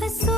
I saw